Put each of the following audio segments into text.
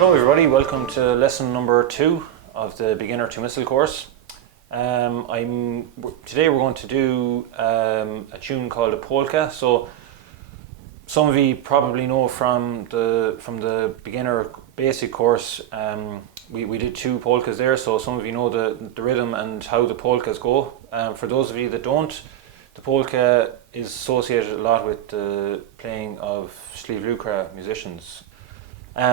Hello everybody, welcome to lesson number 2 of the Beginner to Missile course. Today we're going to do a tune called a polka. So some of you probably know from the beginner basic course, we did 2 polkas there, so some of you know the rhythm and how the polkas go. For those of you that don't, the polka is associated a lot with the playing of Slívlukra musicians.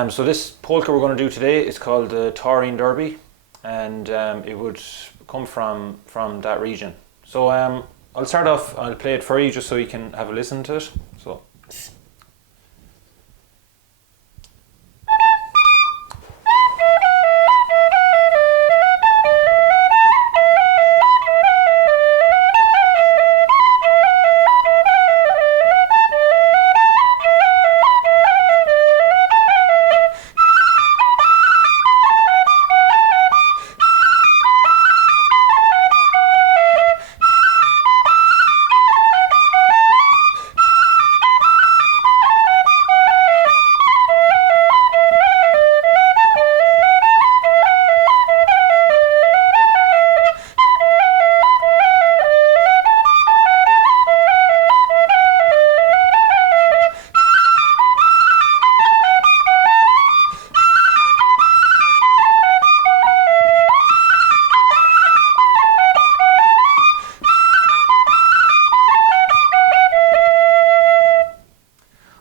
So this polka we're going to do today is called the Taureen Derby, and it would come from that region. So I'll start off, I'll play it for you just so you can have a listen to it. So.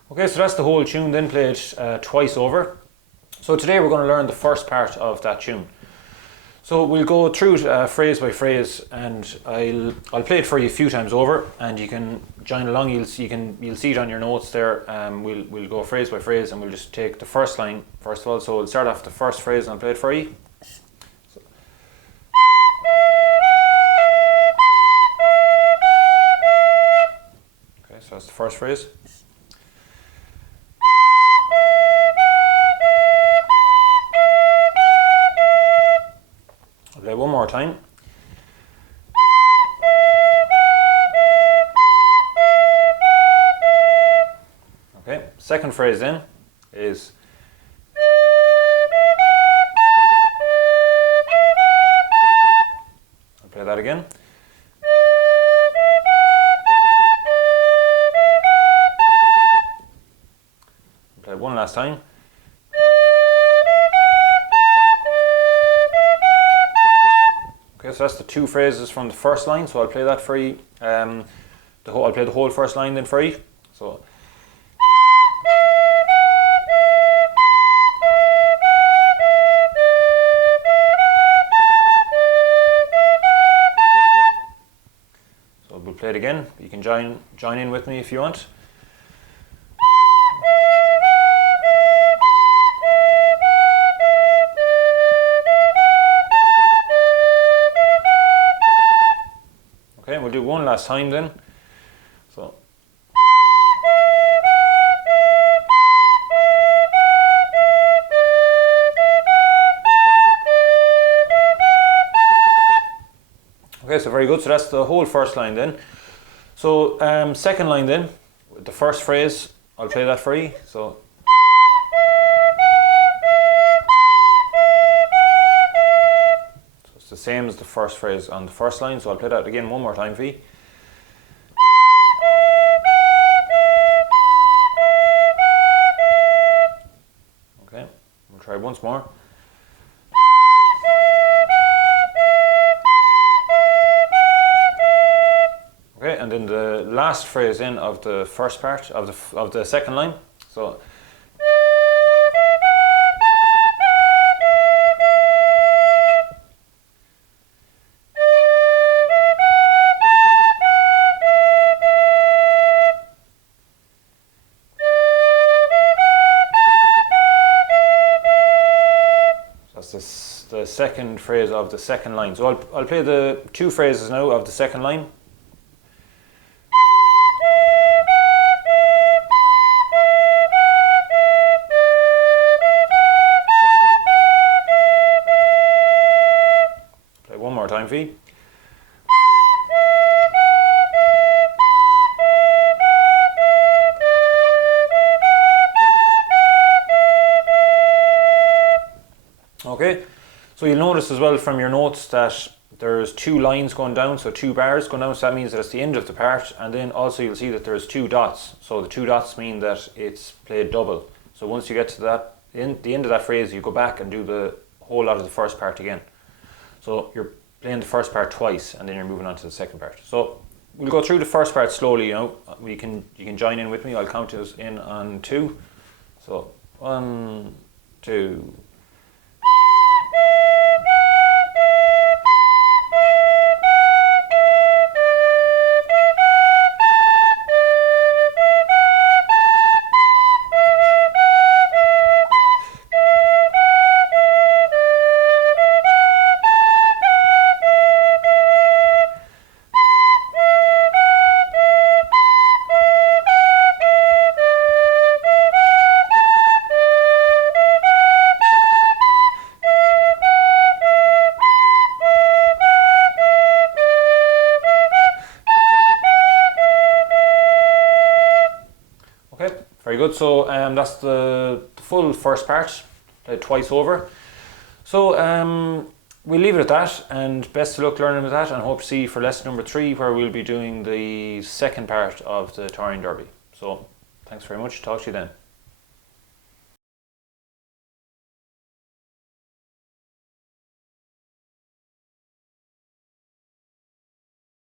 Okay, so that's the whole tune, then played twice over. So today we're going to learn the first part of that tune. So we'll go through it phrase by phrase, and I'll play it for you a few times over, and you can join along. You'll see it on your notes there. We'll go phrase by phrase, and we'll just take the first line first of all. So we'll start off the first phrase, and I'll play it for you. Okay, so that's the first phrase. I'll play one more time. Okay, second phrase then is I'll play that again. I'll play it one last time. Okay, so that's the 2 phrases from the first line, so I'll play that for you. I'll play the whole first line then for you. So. So we'll play it again. You can join in with me if you want. Okay, we'll do one last time then. So. Okay, so very good. So that's the whole first line then. So second line then, the first phrase, I'll play that for you. So. The same as the first phrase on the first line, so I'll play that again one more time for you. Okay, we'll try once more. Okay, and then the last phrase in of the first part of the second line. So. That's the second phrase of the second line. So I'll play the 2 phrases now of the second line. Play one more time for you. So you'll notice as well from your notes that there's 2 lines going down, so 2 bars going down, so that means that it's the end of the part, and then also you'll see that there's 2 dots. So the 2 dots mean that it's played double. So once you get to that, the end of that phrase, you go back and do the whole lot of the first part again. So you're playing the first part twice, and then you're moving on to the second part. So we'll go through the first part slowly. You can join in with me. I'll count us in on 2. So 1, 2. Very good. So that's the full first part, twice over. So we'll leave it at that, and best of luck learning with that, and hope to see you for lesson number 3, where we'll be doing the second part of the Taureen Derby. So thanks very much. Talk to you then.